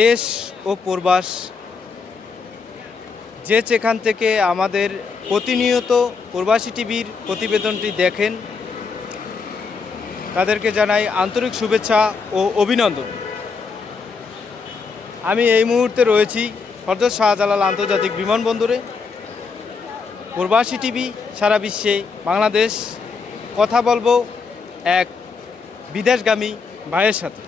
দেশ ও প্রবাস যে যেখান থেকে আমাদের প্রতিনিয়ত প্রবাসী টিভির প্রতিবেদনটি দেখেন তাদেরকে জানাই আন্তরিক শুভেচ্ছা ও অভিনন্দন। আমি এই মুহূর্তে রয়েছি হযরত শাহজালাল আন্তর্জাতিক বিমানবন্দরে। প্রবাসী টিভি সারা বিশ্বে বাংলাদেশ, কথা বলবো এক বিদেশগামী ভাইয়ের সাথে।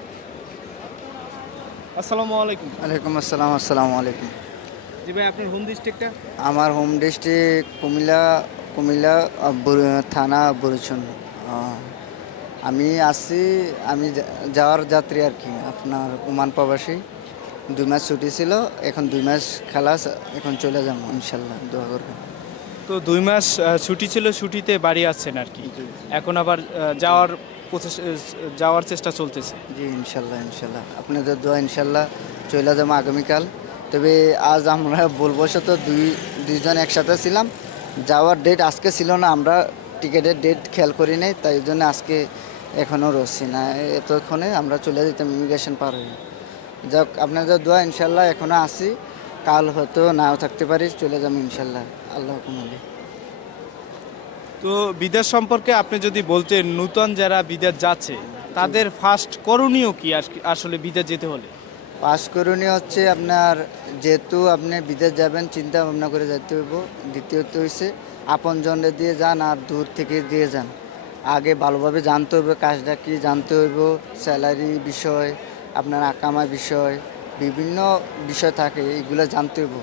আসসালামু আলাইকুম। ওয়ালাইকুম আসসালাম। আসসালামু আলাইকুম। জি ভাই, আপনার হোম ডিস্ট্রিক্টটা? আমার হোম ডিস্ট্রিক্ট কুমিল্লা। কুমিল্লা থানা বুরুচুন। আমি আসছি, আমি যাওয়ার যাত্রী আর কি, আপনার ওমান প্রবাসী। 2 মাস ছুটি ছিল, এখন 2 মাস খালাস, এখন চলে যাবো ইনশাল্লাহ, দোয়া করবেন। তো 2 মাস ছুটি ছিল, ছুটিতে বাড়ি আসছেন আর কি। জি এখন আবার যাওয়ার চেষ্টা চলতেছে। জি, ইনশাল্লাহ ইনশাল্লাহ, আপনাদের দোয়া, ইনশাল্লাহ চলে যাবো আগামীকাল। তবে আজ আমরা ভুলবশত দুইজন একসাথে ছিলাম, যাওয়ার ডেট আজকে ছিল না, আমরা টিকিটের ডেট খেয়াল করি নাই, তাই জন্য আজকে এখনও রসছি না, এতক্ষণে আমরা চলে যেতাম, ইমিগ্রেশন পার হয়ে। যাক, আপনাদের দোয়া, ইনশাল্লাহ এখনও আসি, কাল হয়তো নাও থাকতে পারি, চলে যাবো ইনশাল্লাহ, আল্লাহ হুকুম হলে। তো বিদেশ সম্পর্কে আপনি যদি বলতেন, নূতন যারা বিদেশ যাচ্ছে তাদের ফার্স্ট করণীয় কি আসলে বিদেশ যেতে হলে? পাস করণীয় হচ্ছে আপনার, যেহেতু আপনি বিদেশ যাবেন, চিন্তা ভাবনা করে যেতে হইব। দ্বিতীয়ত হচ্ছে আপনজনদের দিয়ে যান আর দূর থেকে দিয়ে যান। আগে ভালোভাবে জানতে হবে কাজটা কি, জানতে হইব স্যালারি বিষয়, আপনার আকামা বিষয়, বিভিন্ন বিষয় থাকে, এগুলো জানতে হইব।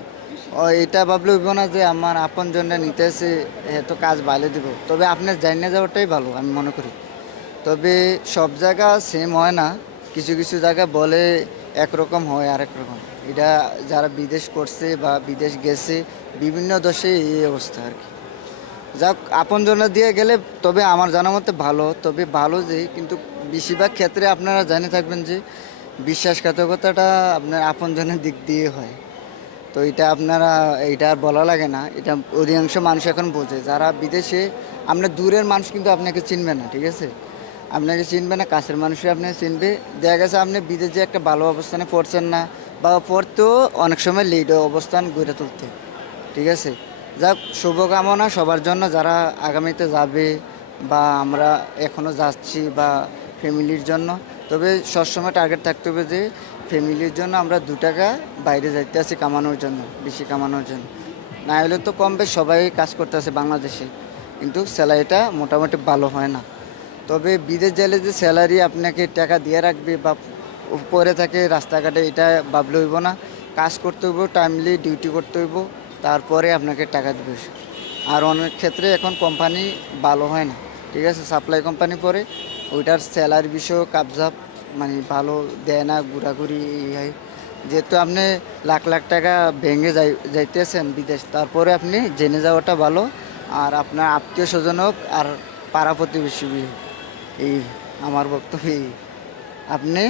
এটা ভাবলে হইব না যে আমার আপনজনরা নিতে এসে এত কাজ ভালো দিব, তবে আপনার জানিয়ে যাওয়াটাই ভালো আমি মনে করি। তবে সব জায়গা সেম হয় না, কিছু কিছু জায়গা বলে একরকম হয় আরেক রকম। এটা যারা বিদেশ করছে বা বিদেশ গেছে, বিভিন্ন দেশে এই অবস্থা আর কি। যাক, আপনজনের দিয়ে গেলে তবে আমার জানা মতে ভালো, তবে ভালো যে, কিন্তু বেশিরভাগ ক্ষেত্রে আপনারা জেনে থাকবেন যে বিশ্বাসঘাতকতাটা আপনার আপনজনের দিক দিয়ে হয়। তো এটা আপনারা, এটা আর বলা লাগে না, এটা অধিকাংশ মানুষ এখন বোঝে। যারা বিদেশে, আপনার দূরের মানুষ কিন্তু আপনাকে চিনবে না, ঠিক আছে, আপনাকে চিনবে না, কাছের মানুষই আপনাকে চিনবে। দেখা গেছে আপনি বিদেশে একটা ভালো অবস্থানে পড়ছেন না, বা পড়তেও অনেক সময় লেট অবস্থান গড়ে তুলতে, ঠিক আছে। যাক, শুভকামনা সবার জন্য যারা আগামীতে যাবে, বা আমরা এখনও যাচ্ছি, বা ফ্যামিলির জন্য। তবে সবসময় টার্গেট থাকতে হবে যে ফ্যামিলির জন্য আমরা 2 টাকা বাইরে যাইতে আছি কামানোর জন্য, বেশি কামানোর জন্য। না হলে তো কম বেশ সবাই কাজ করতে আছে বাংলাদেশে, কিন্তু স্যালারিটা মোটামুটি ভালো হয় না। তবে বিদেশ গেলে যে স্যালারি আপনাকে টাকা দিয়ে রাখবে বা পরে থাকে রাস্তাঘাটে, এটা ভাবলে হইব না। কাজ করতে হইব, টাইমলি ডিউটি করতে হইব, তারপরে আপনাকে টাকা দেবে। আর অনেক ক্ষেত্রে এখন কোম্পানি ভালো হয় না, ঠিক আছে, সাপ্লাই কোম্পানি পরে ওইটার স্যালারি বিষয় কাবজাব, মানে ভালো দেয় না, ঘোরাঘুরি হয়। যেহেতু আপনি লাখ লাখ টাকা ভেঙে যাইতেছেন বিদেশ, তারপরে আপনি জেনে যাওয়াটা ভালো। আর আপনার আত্মীয় স্বজন হোক আর পাড়া প্রতিবেশী হোক, এই আমার বক্তব্য। এই আপনি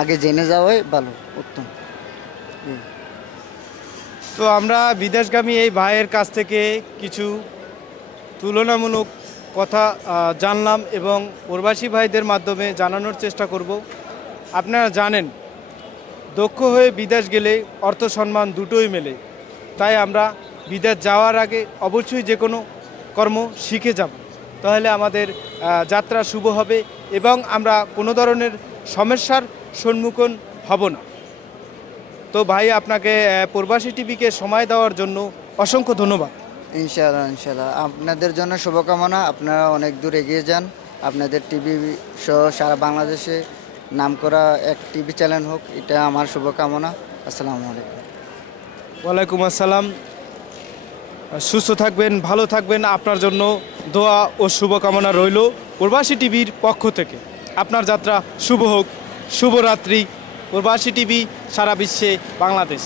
আগে জেনে যাওয়াই ভালো, উত্তম। তো আমরা বিদেশগামী এই ভাইয়ের কাছ থেকে কিছু তুলনামূলক কথা জানলাম এবং প্রবাসী ভাইদের মাধ্যমে জানানোর চেষ্টা করব। আপনারা জানেন, দক্ষ হয়ে বিদেশ গেলে অর্থ সম্মান দুটোই মেলে। তাই আমরা বিদেশ যাওয়ার আগে অবশ্যই যে কোনো কর্ম শিখে যাব, তাহলে আমাদের যাত্রা শুভ হবে এবং আমরা কোনো ধরনের সমস্যার সম্মুখীন হব না। তো ভাই, আপনাকে প্রবাসী টিভিকে সময় দেওয়ার জন্য অসংখ্য ধন্যবাদ। ইনশাআল্লাহ ইনশাআল্লাহ, আপনাদের জন্য শুভকামনা, আপনারা অনেক দূর এগিয়ে যান, আপনাদের টিভি সহ সারা বাংলাদেশে নামকরা এক টিভি চ্যানেল হোক, এটা আমার শুভকামনা। আসসালামু আলাইকুম। ওয়ালাইকুম আসসালাম। সুস্থ থাকবেন, ভালো থাকবেন, আপনার জন্য দোয়া ও শুভকামনা রইল প্রবাসী টিভির পক্ষ থেকে। আপনার যাত্রা শুভ হোক, শুভরাত্রি। প্রবাসী টিভি সারা বিশ্বে বাংলাদেশ।